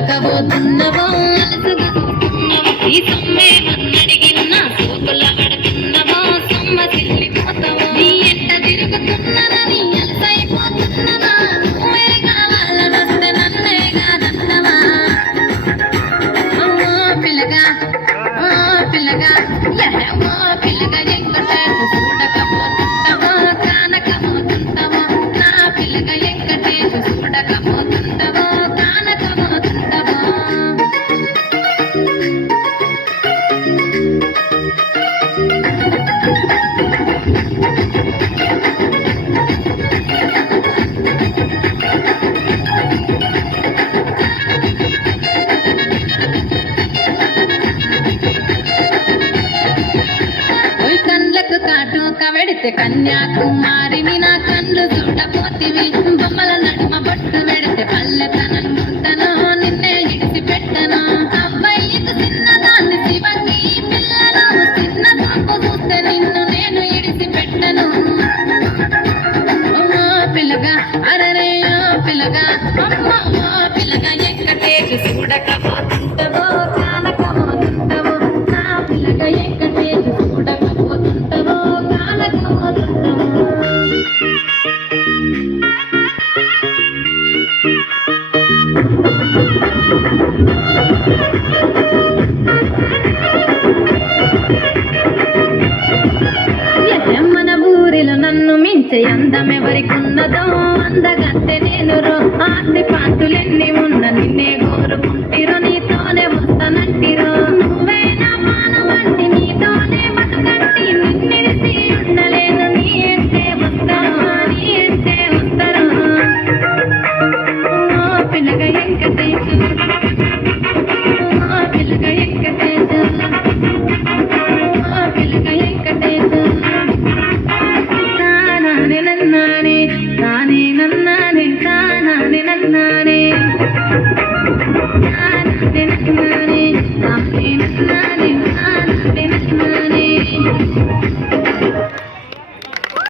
అడగకపోతున్నవో ఈ సొమ్మే నన్నడిగిన సోకుల పడుతున్నవో సొమ్మ చెల్లిపోతావో నీ ఎంట తిరుగుతున్నదని ఎంతైపోతున్నవా నువ్వే కావాలనొస్తే నన్నే కాదన్నవా ఓ పిల్లగా ఓ పిల్లగా ఓ పిల్లగా ఎంకటేసి చూడకపోతుంటావో కానకపోతుంటావో నా పిల్లగా ఎంకటేసి చూడకపోతుంటావో కానకపోతుంటావో కండ్లకు కాటు కవెడితే కన్యాకుమారిని నా కళ్ళు చూడపోతివి బొమ్మల నడుమ బొట్టు పెడితే పల్లెతనంగుంటను నిన్నే ఇడిసి పెట్టను అబ్బాయికు చిన్నదాన్ని శివంగి పిల్లలు చిన్న చూపు చూస్తే నిన్ను నేను ఇడిసి పెట్టను ఓ పిల్లగా అరరే ఓ పిల్లగా అమ్మ ఓ పిల్లగా ఎక్కటేసి చూడకపోతుంటవో కానకపోతుంటవో నా పిల్లగా ఎక్కటేసి చూడకపోతుంటవో కానకపోతుంటవో మన ఊరిలో నన్ను మించే అందమెవరికున్నదో అందగత్తె నేను రో ఆస్తి పాంతులెన్ని ఉన్న నిన్నే కోరుకుంటిరో నీతోనే వస్తానంటిరో నువ్వే నా మానవంటి నీతోనే బతుకంటి నిన్నిడిసి ఉండలేను నీ అంటే వస్తాను నీ అంటే వస్తాను ఓ పిల్లగా ఎంకటేశు ఓ పిల్లగా ఎంకటేశు ఓ పిల్లగా ఎంకటేశు తానే నన్నానే తానే నన్నానే తానే నన్నానే